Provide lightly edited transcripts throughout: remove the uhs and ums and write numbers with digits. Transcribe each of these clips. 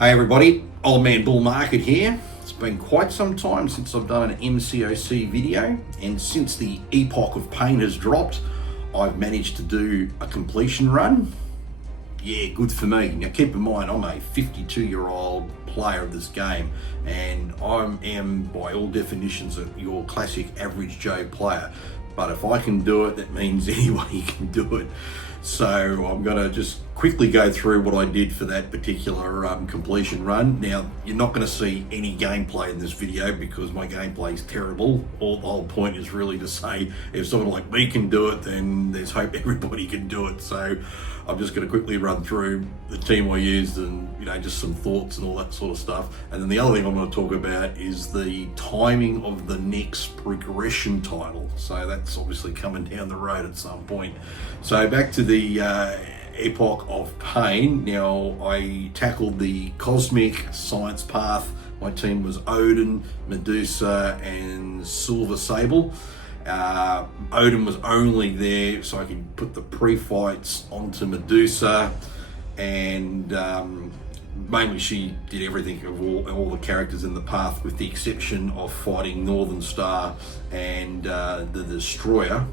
Hey everybody, Old Man Bull Market here. It's been quite some time since I've done an MCOC video, and since the Epoch of Pain has dropped, I've managed to do a completion run. Yeah, good for me. Now keep in mind, I'm a 52-year-old player of this game, and I am by all definitions your classic average Joe player. But if I can do it, that means anybody can do it. So I'm going to just quickly go through what I did for that particular completion run. Now, you're not going to see any gameplay in this video because my gameplay is terrible. The whole point is really to say if someone like me can do it, then there's hope everybody can do it. So I'm just going to quickly run through the team I used and, just some thoughts and all that sort of stuff. And then the other thing I'm going to talk about is the timing of the next progression title. So that's obviously coming down the road at some point. So back to the Epoch of Pain. Now, I tackled the cosmic science path. My team was Odin, Medusa, and Silver Sable. Odin was only there so I could put the pre-fights onto Medusa, and mainly she did everything of all the characters in the path, with the exception of fighting Northern Star and the Destroyer.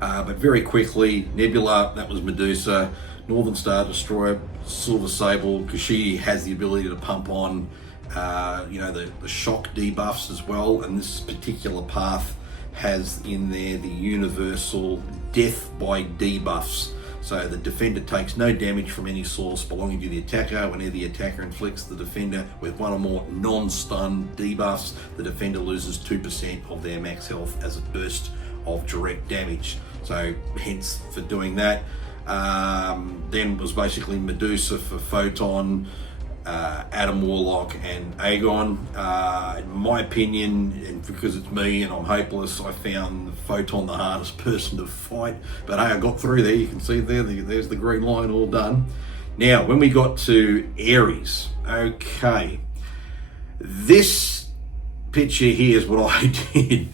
But very quickly, Nebula, that was Medusa, Northern Star, Destroyer, Silver Sable, because she has the ability to pump on the shock debuffs as well, and this particular path has in there the universal death by debuffs. So the defender takes no damage from any source belonging to the attacker. Whenever the attacker inflicts the defender with one or more non-stun debuffs, the defender loses 2% of their max health as a burst of direct damage. So hence for doing that. Then was basically Medusa for Photon, Adam Warlock and Aegon. In my opinion, and because it's me and I'm hopeless, I found Photon the hardest person to fight. But hey, I got through there. You can see there's the green line all done. Now, when we got to Ares, okay, this picture here is what I did.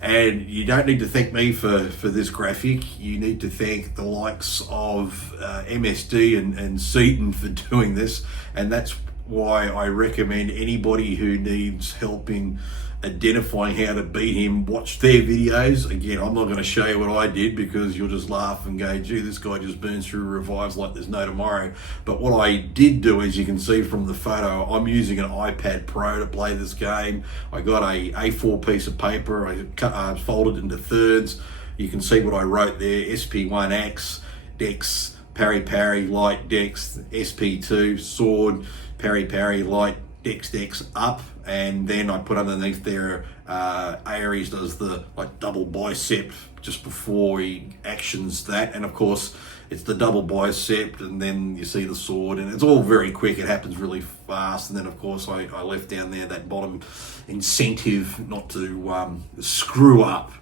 And you don't need to thank me for this graphic. You need to thank the likes of MSD and Seaton for doing this. And that's why I recommend anybody who needs help in identifying how to beat him, watch their videos. Again, I'm not going to show you what I did because you'll just laugh and go, gee, this guy just burns through revives like there's no tomorrow. But what I did do, as you can see from the photo, I'm using an iPad Pro to play this game. I got a A4 piece of paper, I folded into thirds. You can see what I wrote there: SP1X, Dex, parry, light, Dex, SP2, sword, parry, light, Dex up, and then I put underneath there Ares does the double bicep just before he actions that, and of course it's the double bicep, and then you see the sword, and it's all very quick. It happens really fast, and then of course I left down there that bottom incentive not to screw up.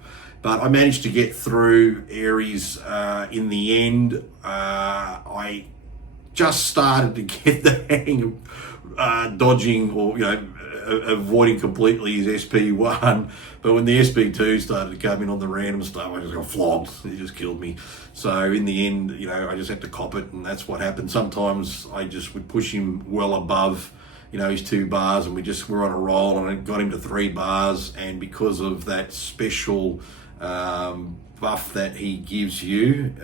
But I managed to get through Ares in the end. I just started to get the hang of dodging or avoiding completely his SP1, but when the SP2 started to come in on the random stuff, I just got flogged. He just killed me. So in the end, I just had to cop it, and that's what happened. Sometimes I just would push him well above his 2 bars, and we're on a roll, and I got him to 3 bars, and because of that special buff that he gives you,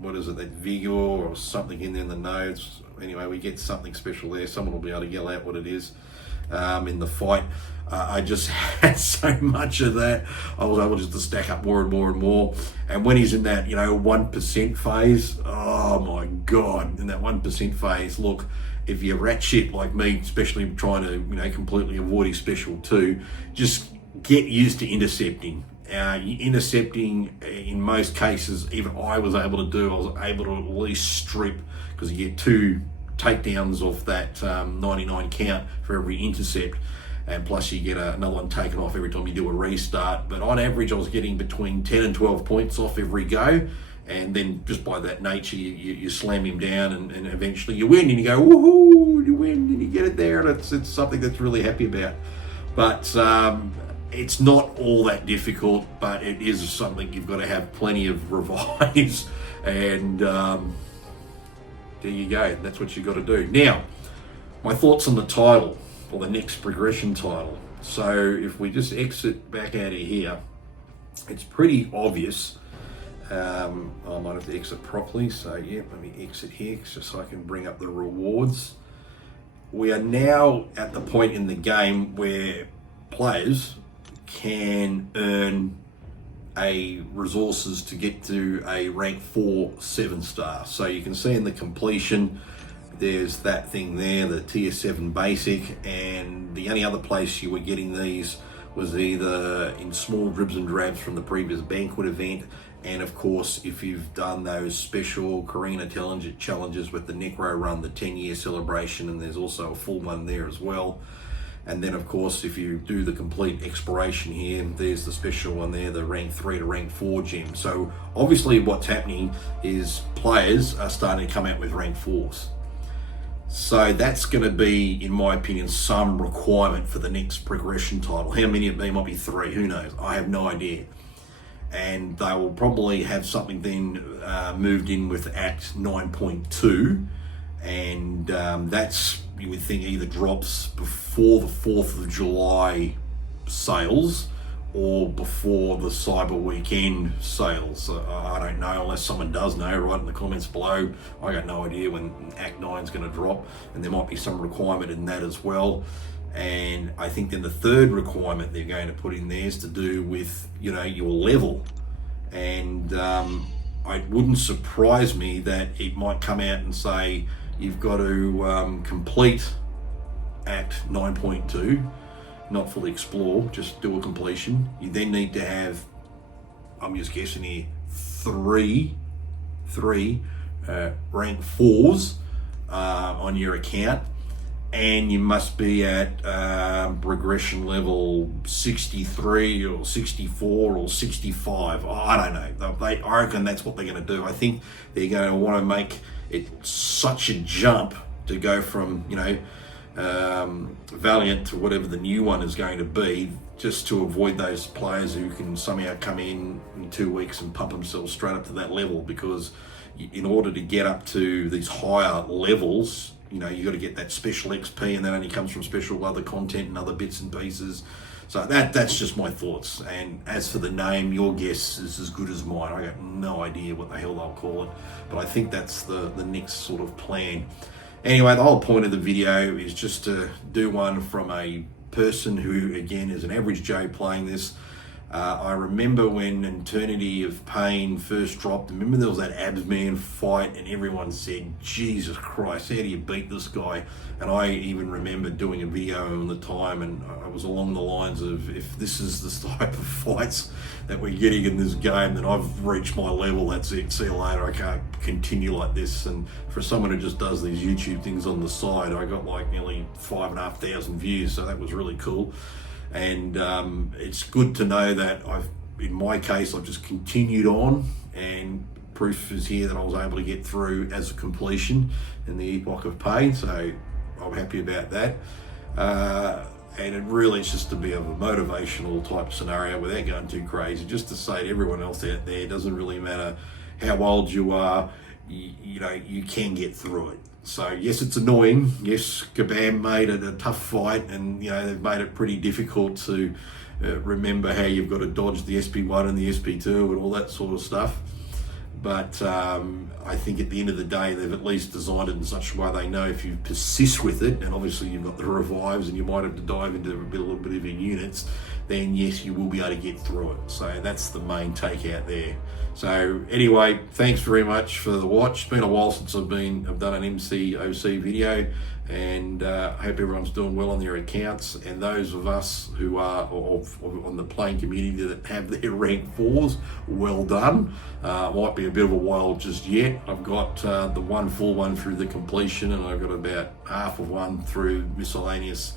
what is it, that vigor or something in there in the nodes. Anyway, we get something special there. Someone will be able to yell out what it is in the fight. I just had so much of that. I was able just to stack up more and more and more. And when he's in that 1% phase, oh my god, in that 1% phase, look, if you're rat shit like me, especially trying to completely avoid his special too, just get used to intercepting. Intercepting, in most cases, even I was able to do. I was able to at least strip, because you get 2 takedowns off that 99 count for every intercept, and plus you get another one taken off every time you do a restart. But on average, I was getting between 10 and 12 points off every go, and then just by that nature, you slam him down, and eventually you win, and you go, woohoo, you win, and you get it there, and it's something that's really happy about. But it's not all that difficult, but it is something you've got to have plenty of revives, and there you go. That's what you got to do. Now, my thoughts on the title, or the next progression title. So if we just exit back out of here, it's pretty obvious. I might have to exit properly, so yeah, let me exit here just so I can bring up the rewards. We are now at the point in the game where players can earn resources to get to a rank 4 7-star. So you can see in the completion, there's that thing there, the tier 7 basic, and the only other place you were getting these was either in small dribs and drabs from the previous banquet event, and of course if you've done those special Karina challenges with the Necro Run, the 10-year celebration, and there's also a full one there as well. And then of course if you do the complete exploration here, there's the special one there, the rank 3 to rank 4 gem. So obviously what's happening is players are starting to come out with rank 4s. So that's going to be, in my opinion, some requirement for the next progression title. How many of them? Might be 3, who knows? I have no idea. And they will probably have something then moved in with Act 9.2, and that's, you would think, either drops before the 4th of July sales or before the Cyber Weekend sales. I don't know, unless someone does know. Write in the comments below. I got no idea when Act 9 is going to drop, and there might be some requirement in that as well. And I think then the third requirement they're going to put in there is to do with, you know, your level. And it wouldn't surprise me that it might come out and say you've got to complete Act 9.2, not fully explore, just do a completion. You then need to have, I'm just guessing here, three rank 4s on your account, and you must be at progression level 63 or 64 or 65. I don't know. I reckon that's what they're going to do. I think they're going to want to make it such a jump to go from, you know, Valiant to whatever the new one is going to be, just to avoid those players who can somehow come in 2 weeks and pump themselves straight up to that level. Because in order to get up to these higher levels, you know, you got to get that special XP, and that only comes from special other content and other bits and pieces. So that's just my thoughts. And as for the name, your guess is as good as mine. I got no idea what the hell they'll call it, but I think that's the next sort of plan. Anyway, the whole point of the video is just to do one from a person who, again, is an average Joe playing this. I remember when Eternity of Pain first dropped. Remember there was that Abs Man fight, and everyone said, Jesus Christ, how do you beat this guy? And I even remember doing a video on the time, and I was along the lines of, if this is the type of fights that we're getting in this game, then I've reached my level, that's it, see you later, I can't continue like this. And for someone who just does these YouTube things on the side, I got like nearly 5,500 views, so that was really cool. And it's good to know that in my case, I've just continued on, and proof is here that I was able to get through as a completion in the Epoch of Pain, so I'm happy about that. And it really is just to be of a motivational type scenario without going too crazy, just to say to everyone else out there, it doesn't really matter how old you are, you know, you can get through it. So yes, it's annoying. Yes, Kabam made it a tough fight, and you know they've made it pretty difficult to remember how you've got to dodge the SP1 and the SP2 and all that sort of stuff. But I think at the end of the day, they've at least designed it in such a way they know if you persist with it, and obviously you've got the revives and you might have to dive into a little bit of your units, then yes, you will be able to get through it. So that's the main take out there. So anyway, thanks very much for the watch. It's been a while since I've done an MCOC video, and I hope everyone's doing well on their accounts. And those of us who are on the playing community that have their rank 4s, well done. Might be a bit of a while just yet. I've got the one full one through the completion, and I've got about half of one through miscellaneous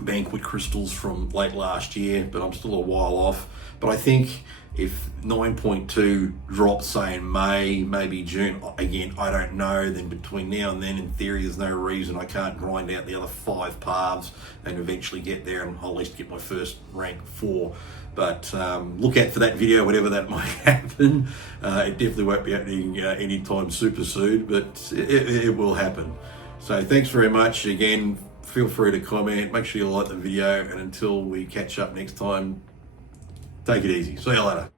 banquet crystals from late last year, but I'm still a while off. But I think if 9.2 drops, say in May, maybe June, again, I don't know, then between now and then, in theory, there's no reason I can't grind out the other 5 paths and eventually get there, and I'll at least get my first rank 4. But look out for that video, whatever that might happen. It definitely won't be happening anytime super soon, but it will happen. So thanks very much. Again, feel free to comment, make sure you like the video, and until we catch up next time, take it easy. See you later.